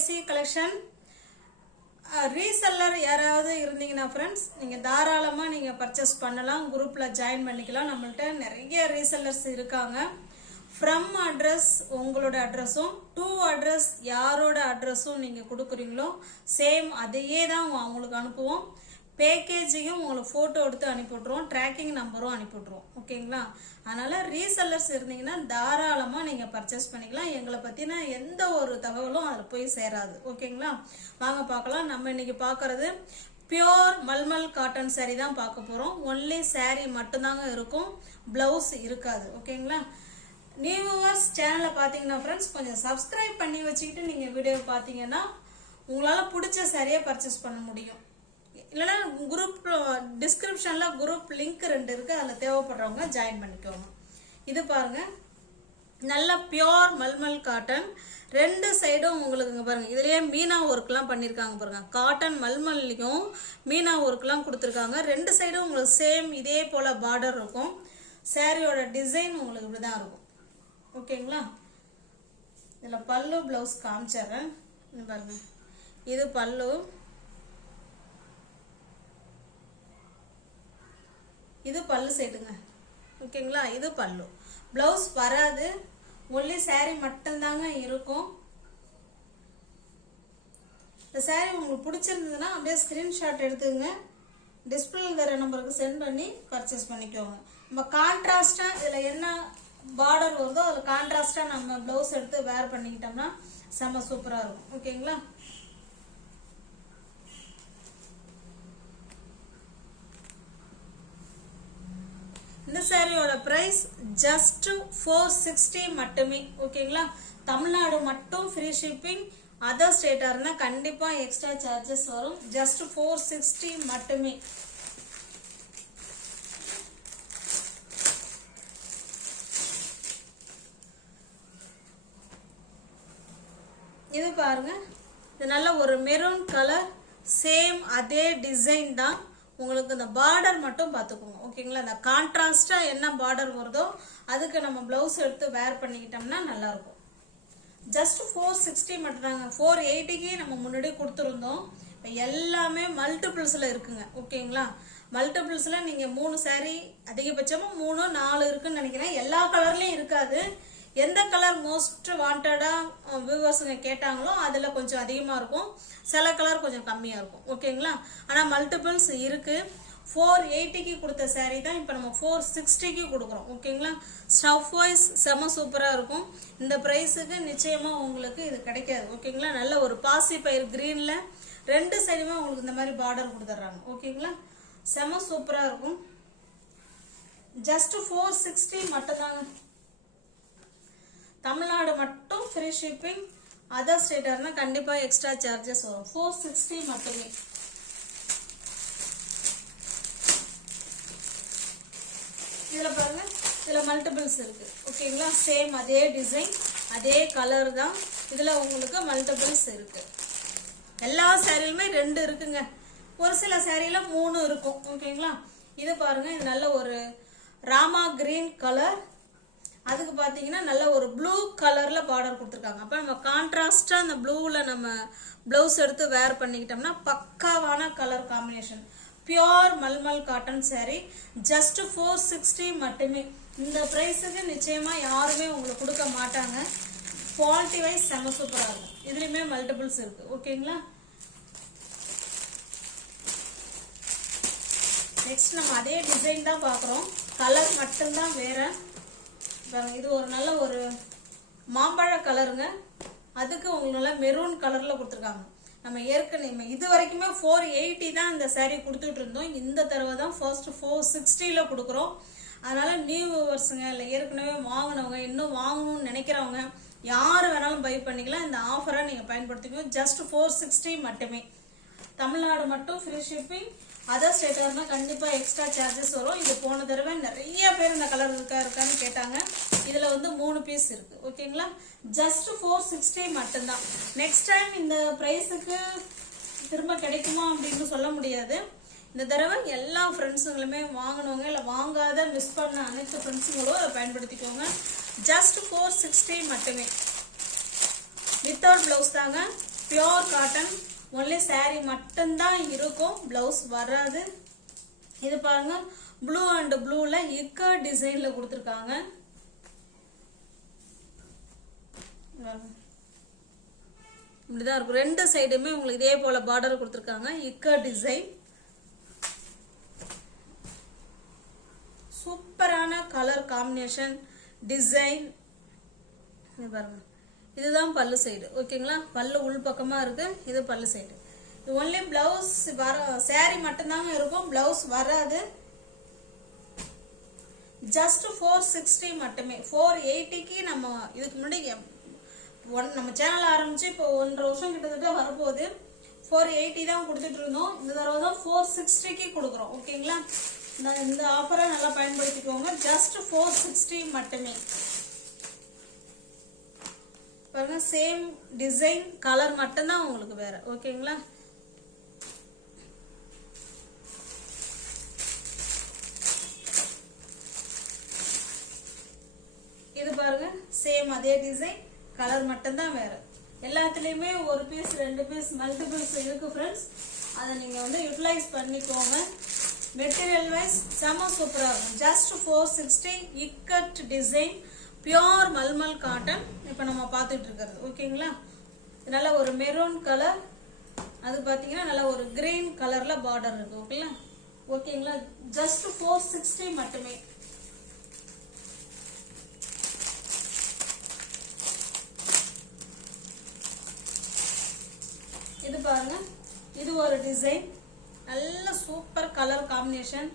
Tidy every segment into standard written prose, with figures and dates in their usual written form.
AC collection. Reseller யாராவது இருந்தீங்கன்னா friends, நீங்கள் தாராளமாக நீங்கள் பர்ச்சேஸ் பண்ணலாம், குரூப்பில் ஜாயின் பண்ணிக்கலாம். நம்மள்ட்ட நிறைய ரீசெல்லர்ஸ் இருக்காங்க. ஃப்ரம் அட்ரஸ் உங்களோட அட்ரஸும் டு அட்ரஸ் யாரோட அட்ரஸும் நீங்கள் கொடுக்குறீங்களோ சேம் அதையே தான் அவங்களுக்கு அனுப்புவோம். பேக்கேஜையும் உங்களுக்கு ஃபோட்டோ எடுத்து அனுப்பிவிட்ருவோம், ட்ராக்கிங் நம்பரும் அனுப்பிவிட்ருவோம். ஓகேங்களா? அதனால் ரீசெல்லர்ஸ் இருந்தீங்கன்னா தாராளமாக நீங்கள் பர்ச்சேஸ் பண்ணிக்கலாம். எங்களை பற்றின எந்த ஒரு தகவலும் அதில் போய் சேராது. ஓகேங்களா? வாங்க பார்க்கலாம். நம்ம இன்னைக்கு பார்க்குறது பியோர் மல்மல் காட்டன் சாரீ தான் பார்க்க போகிறோம். ஒன்லி சாரீ மட்டும்தாங்க இருக்கும், ப்ளவுஸ் இருக்காது. ஓகேங்களா? நியூ வியூவர்ஸ் சேனலை பார்த்தீங்கன்னா ஃப்ரெண்ட்ஸ் கொஞ்சம் சப்ஸ்கிரைப் பண்ணி வச்சுக்கிட்டு நீங்கள் வீடியோ பார்த்தீங்கன்னா உங்களால் பிடிச்ச சாரியை பர்ச்சேஸ் பண்ண முடியும். இல்லைன்னா குரூப் டிஸ்கிரிப்ஷனில் குரூப் லிங்க் 2 இருக்குது, அதில் தேவைப்படுறவங்க ஜாயின் பண்ணிக்கோங்க. இது பாருங்கள், நல்ல பியோர் மல்மல் காட்டன். 2 சைடும் உங்களுக்கு இங்கே பாருங்கள், இதுலேயே மீனா ஒர்க்லாம் பண்ணியிருக்காங்க பாருங்கள். காட்டன் மல்மல்லையும் மீனா ஒர்க்லாம் கொடுத்துருக்காங்க. 2 சைடும் உங்களுக்கு சேம் இதே போல் பார்டர் இருக்கும். சாரியோட டிசைன் உங்களுக்கு இப்படி தான் இருக்கும். ஓகேங்களா? இதில் பல்லு ப்ளவுஸ் காமிச்சிட்றேன். பாருங்க, இது பல்லு, இது பல்லு சைடுங்க. ஓகேங்களா? இது பல்லு. ப்ளவுஸ் வராது, ஒன்லி சாரீ மட்டும்தாங்க இருக்கும். இந்த சாரீ உங்களுக்கு பிடிச்சிருந்ததுன்னா அப்படியே ஸ்க்ரீன்ஷாட் எடுத்துங்க, டிஸ்பிளே தர நம்பருக்கு சென்ட் பண்ணி பர்ச்சேஸ் பண்ணிக்கோங்க. நம்ம கான்ட்ராஸ்டாக இதில் என்ன பார்டர் வருதோ அதில் கான்ட்ராஸ்டாக நம்ம ப்ளவுஸ் எடுத்து வேர் பண்ணிக்கிட்டோம்னா செம்ம சூப்பராக இருக்கும். ஓகேங்களா? இந்த சாரியோட பிரைஸ் ஜஸ்ட் 460 மட்டுமே. ஓகேங்களா? தமிழ்நாடு மட்டும் ஃப்ரீ ஷிப்பிங். அதர் ஸ்டேட்டாக இருந்தால் கண்டிப்பாக எக்ஸ்ட்ரா சார்ஜஸ் வரும். ஜஸ்ட் 460 மட்டுமே. இது பாருங்க, இது நல்ல ஒரு மெரூன் கலர், சேம் அதே டிசைன் தான். உங்களுக்கு இந்த பார்டர் மட்டும் பார்த்துக்கோங்க. ஓகேங்களா? இந்த கான்ட்ராஸ்டாக என்ன பார்டர் வருதோ அதுக்கு நம்ம ப்ளவுஸ் எடுத்து வேர் பண்ணிக்கிட்டோம்னா நல்லாயிருக்கும். ஜஸ்ட் 460 மட்டும்தாங்க. 480க்கு நம்ம முன்னாடி கொடுத்துருந்தோம். இப்போ எல்லாமே மல்டிபிள்ஸில் இருக்குங்க. ஓகேங்களா? மல்டிபிள்ஸில் நீங்கள் 3 சாரீ அதிகபட்சமாக 3 4 இருக்குன்னு நினைக்கிறேன். எல்லா கலர்லேயும் இருக்காது. எந்த கலர் மோஸ்ட் வாண்டடாக வியூவர்ஸுங்க கேட்டாங்களோ அதில் கொஞ்சம் அதிகமாக இருக்கும், சில கலர் கொஞ்சம் கம்மியாக இருக்கும். ஓகேங்களா? ஆனால் மல்டிபிள்ஸ் இருக்குது. 480க்கு கொடுத்த சாரீ தான் இப்போ நம்ம 460க்கு கொடுக்குறோம். ஓகேங்களா? ஸ்டஃப் வைஸ் செம்ம சூப்பராக இருக்கும். இந்த ப்ரைஸுக்கு நிச்சயமாக உங்களுக்கு இது கிடைக்காது. ஓகேங்களா? நல்ல ஒரு பாசி பயிர் க்ரீனில் 2 சைடுமே உங்களுக்கு இந்த மாதிரி பார்டர் கொடுத்துட்றாங்க. ஓகேங்களா? செம்ம சூப்பராக இருக்கும். ஜஸ்ட் 460 மட்டும்தாங்க. தமிழ்நாடு மட்டும் ஃப்ரீ ஷிப்பிங். அதர் ஸ்டேட்டாக இருந்தால் கண்டிப்பாக எக்ஸ்ட்ரா சார்ஜஸ் வரும். 460 மட்டுமே. இதில் பாருங்க, இதில் மல்டிபிள்ஸ் இருக்கு. ஓகேங்களா? சேம் அதே டிசைன் அதே கலர் தான். இதில் உங்களுக்கு மல்டிபிள்ஸ் இருக்கு. எல்லா சாரிலுமே 2 இருக்குங்க. ஒரு சில சாரியில் 3 இருக்கும். ஓகேங்களா? இது பாருங்க, இது நல்ல ஒரு ராமா கிரீன் கலர், அதுக்கு பார்த்தீங்கன்னா நல்ல ஒரு ப்ளூ கலரில் பார்டர் கொடுத்துருக்காங்க. அப்போ நம்ம கான்ட்ராஸ்டாக அந்த ப்ளூவில் நம்ம ப்ளவுஸ் எடுத்து வேர் பண்ணிக்கிட்டோம்னா பக்காவான colour combination. Pure mulmul cotton sari just 460 மட்டுமே. இந்த ப்ரைஸுக்கு நிச்சயமாக யாருமே உங்களுக்கு கொடுக்க மாட்டாங்க. குவாலிட்டி வைஸ் செம்ம சூப்பராக இருக்கும். இதுலேயுமே மல்டிபிள்ஸ் இருக்குது. ஓகேங்களா? நெக்ஸ்ட் நம்ம அதே டிசைன் தான் பார்க்குறோம், கலர் மட்டும்தான் வேறு. இது ஒரு நல்ல ஒரு மாம்பழ கலருங்க, அதுக்கு உங்களுக்கு நல்லா மெரூன் கலரில் கொடுத்துருக்காங்க. நம்ம ஏற்கனவே இது வரைக்குமே 480 தான் இந்த சாரீ கொடுத்துட்டு இருந்தோம். இந்த தடவை தான் ஃபர்ஸ்ட் 460ல் கொடுக்குறோம். அதனால் நியூ வியூவர்ஸுங்க இல்லை ஏற்கனவே வாங்கினவங்க, இன்னும் வாங்கணும்னு நினைக்கிறவங்க யார் வேணாலும் பை பண்ணிக்கலாம். இந்த ஆஃபரை நீங்கள் பயன்படுத்திக்கணும். ஜஸ்ட் 460 மட்டுமே. தமிழ்நாடு மட்டும் ஃப்ரீ ஷிப்பிங். அதர் ஸ்டேட்டாக இருந்தால் கண்டிப்பாக எக்ஸ்ட்ரா சார்ஜஸ் வரும். இது போன தடவை நிறைய பேர் இந்த கலர் இருக்கான்னு கேட்டாங்க. இதில் 3 பீஸ் இருக்குது. ஓகேங்களா? ஜஸ்ட் 460 மட்டும்தான். நெக்ஸ்ட் டைம் இந்த ப்ரைஸுக்கு திரும்ப கிடைக்குமா அப்படின்னு சொல்ல முடியாது. இந்த தடவை எல்லா ஃப்ரெண்ட்ஸுங்களுமே வாங்கினவங்க இல்லை வாங்காத மிஸ் பண்ண அனைத்து ஃப்ரெண்ட்ஸுங்களும் அதை பயன்படுத்திக்கோங்க. ஜஸ்ட் 460 மட்டுமே. வித்தவுட் ப்ளவுஸ் தாங்க. Pure cotton. ஒன்லி saree மட்டும்தான் இருக்கும், பிளவுஸ் வராது. இது பாருங்க ப்ளூ அண்ட் ப்ளூல இக்கா டிசைன்ல கொடுத்துருக்காங்க. இப்படிதான் இருக்கும். ரெண்டு சைடுமே உங்களுக்கு இதே போல பார்டர் கொடுத்துருக்காங்க. இக்கா டிசைன் சூப்பரான கலர் காம்பினேஷன் டிசைன். பாருங்க இதுதான் பல்லு சைடு. ஓகேங்களா, பல்லு உள் பக்கமா இருக்கு, இது பல்லு சைடு. இது ஒன்லி பிளவுஸ் வர saree மட்டும்தாங்க இருக்கும், பிளவுஸ் வராது. ஜஸ்ட் 460 மட்டுமே. 480க்கு நம்ம இதுக்கு முன்னாடி நம்ம சேனல் ஆரம்பிச்சு இப்போ 1.5 வருஷம் கிட்டத்தட்ட வரப்போகுது. 480 தான் கொடுத்துட்டு இருந்தோம். இந்த தடவை தான் 460க்கு கொடுக்குறோம். ஓகேங்களா, இந்த ஆஃபரை நல்லா பயன்படுத்திக்கோங்க. ஜஸ்ட் 460 மட்டுமே. பாருங்க சேம் டிசைன், கலர் மட்டும்தான் உங்களுக்கு வேற. ஓகேங்களா, இது பாருங்க சேம் அதே டிசைன், கலர் மட்டும்தான் வேற. எல்லாத்துலயுமே ஒரு பீஸ் 2 பீஸ் மல்டிபிள்ஸ் இருக்கு ஃப்ரெண்ட்ஸ். அதை நீங்க யூட்டிலைஸ் பண்ணிக்கோங்க. மெட்டீரியல் வைஸ் செம சூப்பரா இருக்கும். Just 460 ikat design, pure mulmul cotton இப்போ நம்ம பார்த்துட்டு இருக்கிறது. ஓகேங்களா, நல்ல ஒரு மெரூன் கலர், அது பார்த்தீங்கன்னா நல்ல ஒரு கிரீன் கலர்ல பார்டர் இருக்கு. ஓகேங்களா, ஓகேங்களா, ஜஸ்ட் 460 மட்டுமே. இது பாருங்க, இது ஒரு டிசைன், நல்ல சூப்பர் கலர் காம்பினேஷன்,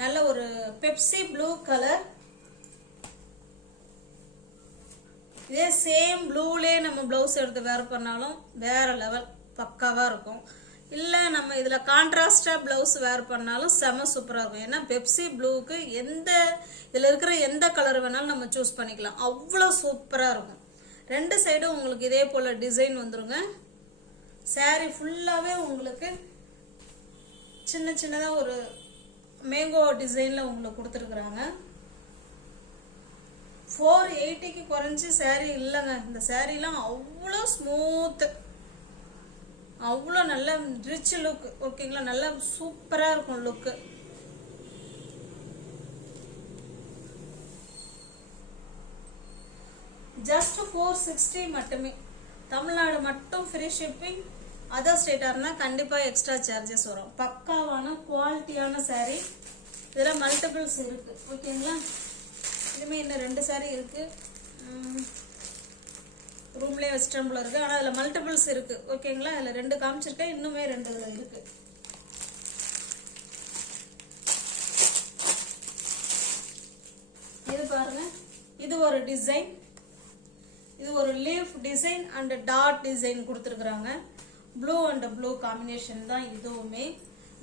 நல்ல ஒரு பெப்சி ப்ளூ கலர். இதே சேம் ப்ளூலே நம்ம பிளவுஸ் எடுத்து வேர் பண்ணாலும் வேற லெவல் பக்காவா இருக்கும். இல்ல நம்ம இதுல கான்ட்ராஸ்டா பிளவுஸ் வேர் பண்ணாலும் செம சூப்பரா இருக்கும். ஏன்னா பெப்சி ப்ளூக்கு இதுல இருக்கிற எந்த கலர் வேணாலும் நம்ம சூஸ் பண்ணிக்கலாம், அவ்வளவு சூப்பரா இருக்கும். ரெண்டு சைடும் உங்களுக்கு இதே போல டிசைன் வந்துருங்க. saree ஃபுல்லாவே உங்களுக்கு சின்ன சின்னதா ஒரு மேங்கோ டிசைன்ல உங்களுக்கு கொடுத்துருக்குறாங்க. 480க்கு குறைஞ்சி saree இல்லைங்க. இந்த சாரீலாம் அவ்வளோ ஸ்மூத், அவ்வளோ நல்ல ரிச் லுக். ஓகேங்களா, நல்ல சூப்பரா இருக்கும் லுக்கு. ஜஸ்ட் 460 மட்டுமே. தமிழ்நாடு மட்டும் ஃப்ரீ ஷிப்பிங். அதர் ஸ்டேட்டா இருந்தா கண்டிப்பா எக்ஸ்ட்ரா சார்ஜஸ் வரும். பக்காவான குவாலிட்டியான saree. இதுல மல்டிபிள்ஸ் இருக்கு. ஓகேங்களா, இதுமே இன்னும் 2 saree இருக்கு, ரூம்லயே வெஸ்டர்ன் போல இருக்கு. ஆனா அதுல மல்டிபிள்ஸ் இருக்கு. ஓகேங்களா, அதுல 2 காமிச்சிருக்கேன், இன்னுமே 2 இதுல இருக்கு. இது பாருங்க, இது ஒரு டிசைன், இது ஒரு leaf design and dot design கொடுத்துருக்குறாங்க. ப்ளூ அண்ட் ப்ளூ காம்பினேஷன் தான் இதுவுமே.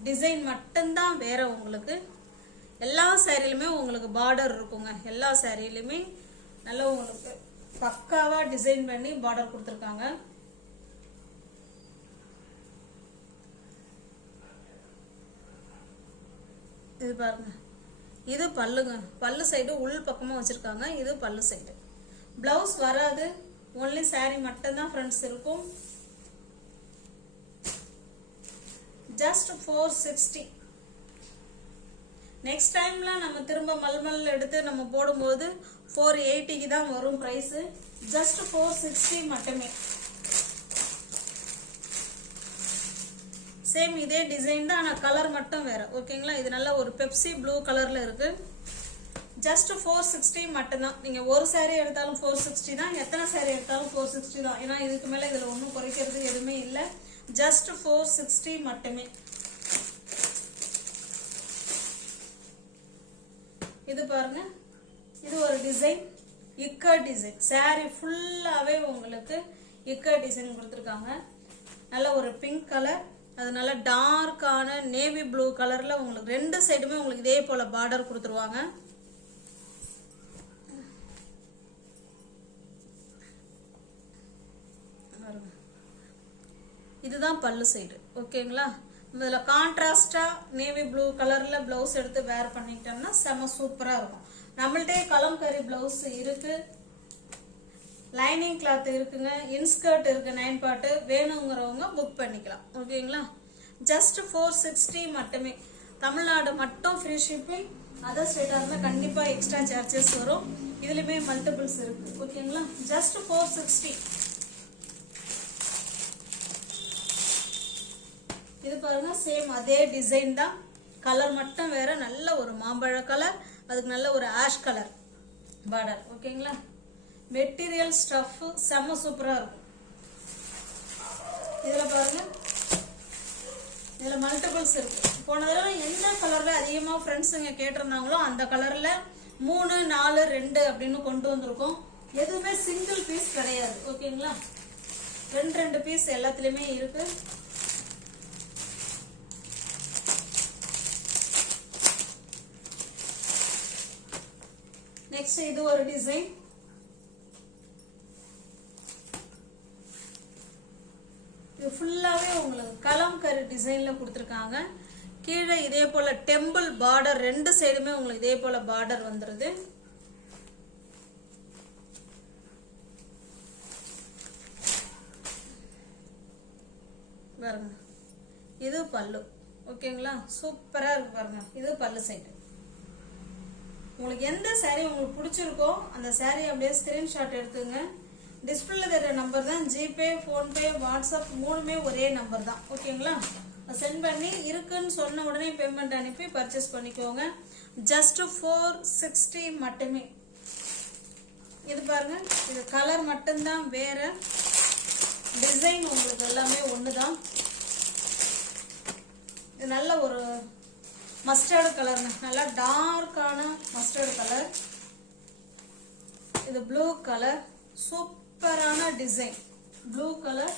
டிசைன் மட்டும்தான் வேற. உங்களுக்கு எல்லா சாரிலுமே உங்களுக்கு பார்டர் இருக்குங்க. எல்லா சாரிலுமே நல்லா உங்களுக்கு பக்காவா டிசைன் பண்ணி பார்டர் கொடுத்துருக்காங்க. இது பாருங்க, இது பல்லுங்க. பல்லு சைடு உள் பக்கமா வச்சிருக்காங்க. இது பல்லு சைடு. பிளவுஸ் வராது, ஒன்லி saree மட்டும்தான் ஃப்ரெண்ட்ஸ் இருக்கும். ஜஸ்ட் 460. நெக்ஸ்ட் டைம்ல நம்ம திரும்ப மல்மல் எடுத்து நம்ம போடும்போது 480க்கு தான் வரும் பிரைஸ். ஜஸ்ட் 460 மட்டுமே. சேம் இதே டிசைன் தான், ஆனா கலர் மட்டும் வேற. ஓகேங்களா, இது நல்ல ஒரு பெப்சி ப்ளூ கலர்ல இருக்கு. ஜஸ்ட் 460 மட்டும்தான். நீங்க ஒரு saree எடுத்தாலும் 460 தான், எத்தனை saree எடுத்தாலும் 460 தான். ஏன்னா இதுக்கு மேல இதுல ஒன்றும் குறைக்கிறது எதுவுமே இல்லை. ஜஸ்ட் 460 மட்டுமே. இது பாருங்க, இது ஒரு டிசைன், இக்கா டிசைன். saree ஃபுல்லாவே உங்களுக்கு இக்கா டிசைன் கொடுத்துருக்காங்க. நல்ல ஒரு பிங்க் கலர், அது நல்ல டார்க்கான நேவி ப்ளூ கலர்ல உங்களுக்கு 2 சைடுமே உங்களுக்கு இதே போல பார்டர் கொடுத்துருவாங்க. இதுதான் பல்லு சைடு. ஓகேங்களா, இதுல கான்ட்ராஸ்டா நேவி ப்ளூ கலர்ல பிளவுஸ் எடுத்து வேர் பண்ணிக்கிட்டோம்னா செம சூப்பரா இருக்கும். நம்மள்ட்டே கலம்கரி பிளவுஸ் இருக்கு, லைனிங் கிளாத் இருக்குங்க, இன்ஸ்கர்ட் இருக்கு 9 பார்ட். வேணுங்கிறவங்க புக் பண்ணிக்கலாம். ஓகேங்களா? ஜஸ்ட் 460 மட்டுமே. தமிழ்நாடு மட்டும் ஃப்ரீ ஷிப்பிங். அதர் ஸ்டேட்டாக இருந்தால் கண்டிப்பாக எக்ஸ்ட்ரா சார்ஜஸ் வரும். இதுலேயுமே மல்டிபிள்ஸ் இருக்கு. ஓகேங்களா? ஜஸ்ட் 460. இது பாருங்க, சேம் அதே டிசைன் தான். கலர் மட்டும் வேற. நல்ல ஒரு மாம்பழ கலர், அதுக்கு நல்ல ஒரு ஆஷ் கலர் பார்டர். ஓகேங்களா? மெட்டீரியல் ஸ்டஃப் செம்ம சூப்பரா இருக்கும். இதுல பாருங்க, இதுல மல்டிபிள்ஸ் இருக்கு. போன தடவை எந்த கலர்ல அதிகமா ஃப்ரெண்ட்ஸுங்க கேட்டிருந்தாங்களோ அந்த கலர்ல 3, 4, 2 அப்படின்னு கொண்டு வந்திருக்கோம். எதுவுமே சிங்கிள் பீஸ் கிடையாது. ஓகேங்களா? 2 பீஸ் எல்லாத்துலயுமே இருக்கு. நெக்ஸ்ட் இது ஒரு டிசைன். இது ஃபுல்லாவே உங்களுக்கு கலம்கரி டிசைன்ல கொடுத்துருக்காங்க. கீழே இதே போல டெம்பிள் பார்டர், 2 சைடுமே உங்களுக்கு இதே போல பார்டர் வந்துருது. பாருங்க, இது பல்லு. ஓகேங்களா? சூப்பரா இருக்கு பாருங்க. இது பல்லு சைடு. உங்களுக்கு எந்த saree உங்களுக்கு பிடிச்சிருக்கோ அந்த saree அப்படியே ஸ்கிரீன்ஷாட் எடுத்துங்க. டிஸ்பிளேல தெரிய நம்பர் தான். ஜிபே, ஃபோன்பே, வாட்ஸ்அப் 3மே ஒரே நம்பர் தான். ஓகேங்களா? சென்ட் பண்ணி இருக்குன்னு சொன்ன உடனே பேமெண்ட் அனுப்பி பர்ச்சேஸ் பண்ணிக்கோங்க. ஜஸ்ட் 460 மட்டுமே. இது பாருங்க, இது கலர் மட்டும்தான் வேற. டிசைன் உங்களுக்கு எல்லாமே ஒண்ணுதான். இது நல்ல ஒரு மஸ்டர்டு கலர், நல்லா டார்க்கான மஸ்டர்டு கலர். இது ப்ளூ கலர், சூப்பரான டிசைன். Blue colour.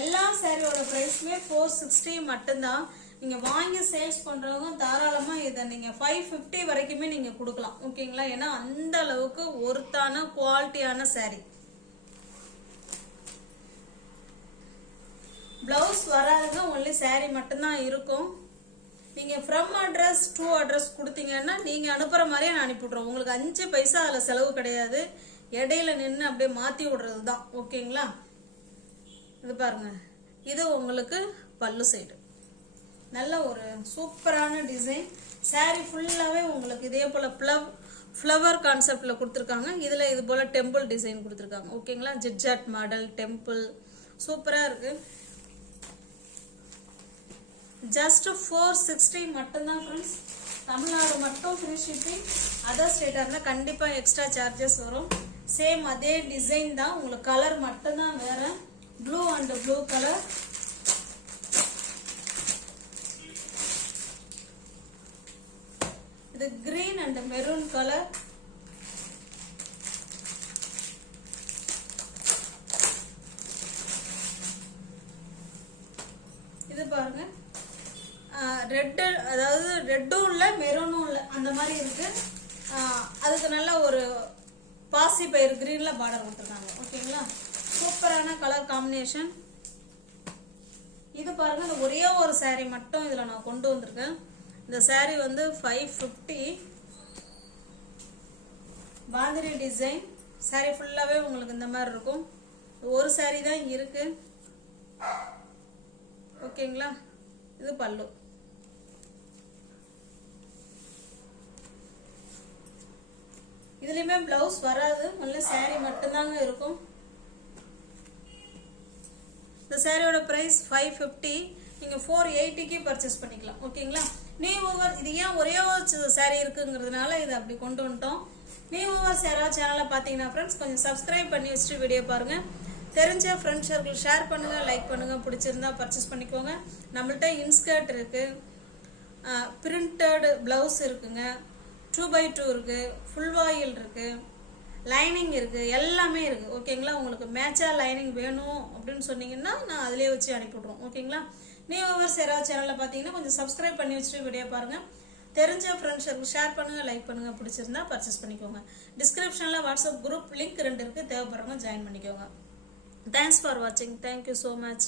எல்லா சாரியோட பிரைஸ்மே 460 மட்டும்தான். நீங்க வாங்கி சேல்ஸ் பண்றவங்க தாராளமா இதை நீங்க 550 வரைக்குமே நீங்க கொடுக்கலாம். ஓகேங்களா? ஏன்னா அந்த அளவுக்கு ஒர்த்தான குவாலிட்டியான சாரி. பிளவுஸ் வராதுங்க, ஒன்லி சாரி மட்டும்தான் இருக்கும். நீங்க ஃப்ரம் அட்ரஸ் டு அட்ரஸ் கொடுத்தீங்கன்னா நீங்க அனுப்புற மாதிரியே நான் அனுப்பிவிடுறோம். உங்களுக்கு 5 பைசா அதுல செலவு கிடையாது. இடையில நின்று அப்படியே மாத்தி விடுறது தான். ஓகேங்களா? இது பாருங்க, இது உங்களுக்கு பல்லு சைடு. நல்ல ஒரு சூப்பரான டிசைன். சாரி ஃபுல்லாவே உங்களுக்கு இதே போல ஃப்ளவர் கான்செப்ட்ல கொடுத்துருக்காங்க. இதுல இது போல டெம்பிள் டிசைன் கொடுத்துருக்காங்க. ஓகேங்களா? ஜிட்ஜாட் மாடல் டெம்பிள் சூப்பரா இருக்கு. ஜஸ்ட் 460 மட்டும்தான் ஃப்ரெண்ட்ஸ். தமிழ்நாடு மட்டும் ஃப்ரீ ஷிப்பிங். அதர் ஸ்டேட்டா இருந்தா கண்டிப்பா எக்ஸ்ட்ரா சார்ஜஸ் வரும். சேம் அதே டிசைன் தான். உங்களுக்கு கலர் மட்டும்தான் வேற. Blue and blue colour. இது கிரீன் அண்ட் மெரூன் கலர். இது பாருங்க, ரெட், அதாவது ரெட்டும் இல்லை மெரூனும் இல்லை, அந்த மாதிரி இருக்கு. அதுக்கு நல்ல ஒரு பாசி பயிர் கிரீன்ல பார்டர் கொடுத்துருக்காங்க. ஓகேங்களா? சூப்பரான கலர் காம்பினேஷன். இது பாருங்க, இந்த ஒரே ஒரு saree மட்டும் இதுல நான் கொண்டு வந்திருக்கேன். இந்த saree வந்து 550. பாந்திரி டிசைன். saree ஃபுல்லாவே உங்களுக்கு இந்த மாதிரி இருக்கும். ஒரு saree தான் இருக்கு. ஓகேங்களா? இது பல்லு. இதுலயுமே பிளவுஸ் வராது, நல்ல saree மட்டும்தாங்க இருக்கும். இந்த சாரியோட பிரைஸ் 550. நீங்க 480க்கு பர்ச்சேஸ் பண்ணிக்கலாம். ஓகேங்களா? இது ஏன் ஒரே ஒரு saree இருக்குங்கிறதுனால இதை அப்படி கொண்டு வந்துட்டோம். நீங்க சேனலை பாத்தீங்கன்னா ஃப்ரெண்ட்ஸ் கொஞ்சம் சப்ஸ்கிரைப் பண்ணி வச்சுட்டு வீடியோ பாருங்க. தெரிஞ்ச ஃப்ரெண்ட்ஸ் சர்க்கிள் ஷேர் பண்ணுங்க, லைக் பண்ணுங்க. பிடிச்சிருந்தா பர்ச்சேஸ் பண்ணிக்கோங்க. நம்மள்ட்ட இன்ஸ்கர்ட் இருக்கு, பிரிண்டட் பிளவுஸ் இருக்குங்க, 2x2 இருக்கு, ஃபுல் வாயில் இருக்கு, லைனிங் இருக்கு, எல்லாமே இருக்கு. ஓகேங்களா? உங்களுக்கு மேட்சா லைனிங் வேணும் அப்படின்னு சொன்னீங்கன்னா நான் அதிலே வச்சு அனுப்பிவிடுறோம். ஓகேங்களா? நீங்க சேனலை பார்த்தீங்கன்னா கொஞ்சம் சப்ஸ்கிரைப் பண்ணி வச்சுட்டு வீடியோ பாருங்க. தெரிஞ்ச ஃப்ரெண்ட்ஸ் ஷேர் பண்ணுங்க, லைக் பண்ணுங்க. பிடிச்சிருந்தா பர்ச்சேஸ் பண்ணிக்கோங்க. டிஸ்கிரிப்ஷன்ல வாட்ஸ்அப் குரூப் லிங்க் 2 இருக்கு, தேவைப்படுறவங்க ஜாயின் பண்ணிக்கோங்க. Thanks for watching. Thank you so much.